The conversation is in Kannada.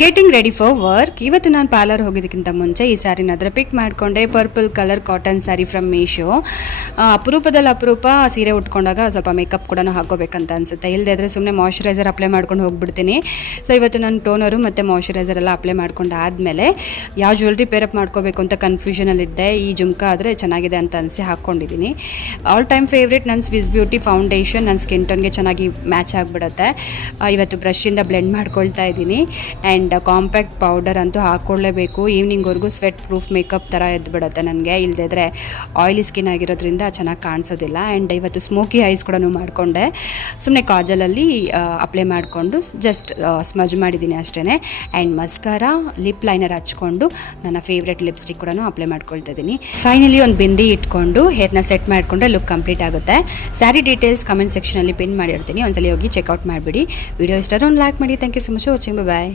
Getting ready for work. ಇವತ್ತು ನಾನು ಪಾರ್ಲರ್ ಹೋಗೋದಕ್ಕಿಂತ ಮುಂಚೆ ಈ ಸ್ಯಾರಿನ ಅದರ ಪಿಕ್ ಮಾಡಿಕೊಂಡೆ. Purple colour cotton sari from Meesho. ಅಪರೂಪದಲ್ಲಿ ಅಪರೂಪ ಸೀರೆ ಉಟ್ಕೊಂಡಾಗ ಸ್ವಲ್ಪ ಮೇಕಪ್ ಕೂಡ ಹಾಕೋಬೇಕಂತ ಅನಿಸುತ್ತೆ. ಇಲ್ಲದೆ ಇದ್ರೆ ಸುಮ್ಮನೆ ಮಾಯ್ಶ್ಚರೈಸರ್ ಅಪ್ಲೈ ಮಾಡ್ಕೊಂಡು ಹೋಗ್ಬಿಡ್ತೀನಿ. ಸೊ ಇವತ್ತು ನಾನು ಟೋನರು ಮತ್ತು ಮಾಯ್ಶ್ಚರೈಸರ್ ಎಲ್ಲ ಅಪ್ಲೈ ಮಾಡ್ಕೊಂಡು ಆದಮೇಲೆ ಯಾವ ಜ್ಯುವೆಲ್ರಿ ಪೇರಪ್ ಮಾಡ್ಕೋಬೇಕು ಅಂತ ಕನ್ಫ್ಯೂಷನಲ್ಲಿದ್ದೆ. ಈ ಜುಮ್ಕಾ ಆದರೆ ಚೆನ್ನಾಗಿದೆ ಅಂತ ಅನಿಸಿ ಹಾಕ್ಕೊಂಡಿದ್ದೀನಿ. ಆಲ್ ಟೈಮ್ ಫೇವ್ರೇಟ್ ನನ್ನ ಸ್ವಿಸ್ ಬ್ಯೂಟಿ ಫೌಂಡೇಶನ್. ನನ್ನ ಸ್ಕಿನ್ ಟೋನ್ಗೆ ಚೆನ್ನಾಗಿ ಮ್ಯಾಚ್ ಆಗಿಬಿಡುತ್ತೆ. ಇವತ್ತು ಬ್ರಷಿಂದ ಬ್ಲೆಂಡ್ ಮಾಡ್ಕೊಳ್ತಾ ಇದ್ದೀನಿ. ಆ್ಯಂಡ್ ಕಾಂಪ್ಯಾಕ್ಟ್ ಪೌಡರ್ ಅಂತೂ ಹಾಕ್ಕೊಳ್ಳೇಬೇಕು. ಈವ್ನಿಂಗ್ವರೆಗೂ ಸ್ವೆಟ್ ಪ್ರೂಫ್ ಮೇಕಪ್ ಥರ ಎದ್ಬಿಡುತ್ತೆ ನನಗೆ. ಇಲ್ಲದಿದ್ರೆ ಆಯಿಲಿ ಸ್ಕಿನ್ ಆಗಿರೋದ್ರಿಂದ ಚೆನ್ನಾಗಿ ಕಾಣಿಸೋದಿಲ್ಲ. ಆ್ಯಂಡ್ ಇವತ್ತು ಸ್ಮೋಕಿ ಐಸ್ ಕೂಡ ಮಾಡಿಕೊಂಡೆ. ಸುಮ್ಮನೆ ಕಾಜಲಲ್ಲಿ ಅಪ್ಲೈ ಮಾಡಿಕೊಂಡು ಜಸ್ಟ್ ಸ್ಮಜ್ ಮಾಡಿದ್ದೀನಿ ಅಷ್ಟೇ. ಆ್ಯಂಡ್ ಮಸ್ಕಾರ, ಲಿಪ್ ಲೈನರ್ ಹಚ್ಕೊಂಡು ನನ್ನ ಫೇವ್ರೆಟ್ ಲಿಪ್ಸ್ಟಿಕ್ ಕೂಡ ಅಪ್ಲೈ ಮಾಡ್ಕೊಳ್ತಾ ಇದ್ದೀನಿ. ಫೈನಲಿ ಒಂದು ಬಿಂದಿ ಇಟ್ಕೊಂಡು ಹೇರ್ನ ಸೆಟ್ ಮಾಡಿಕೊಂಡ್ರೆ ಲುಕ್ ಕಂಪ್ಲೀಟ್ ಆಗುತ್ತೆ. ಸ್ಯಾರಿ ಡೀಟೇಲ್ಸ್ ಕಮೆಂಟ್ ಸೆಕ್ಷನಲ್ಲಿ ಪಿನ್ ಮಾಡಿರ್ತೀನಿ. ಒಂದ್ಸಲ ಹೋಗಿ ಚೆಕ್ಔಟ್ ಮಾಡಿಬಿಡಿ. ವಿಡಿಯೋ ಇಷ್ಟ ಒಂದು ಲೈಕ್ ಮಾಡಿ. Thank you so much watching. Bye.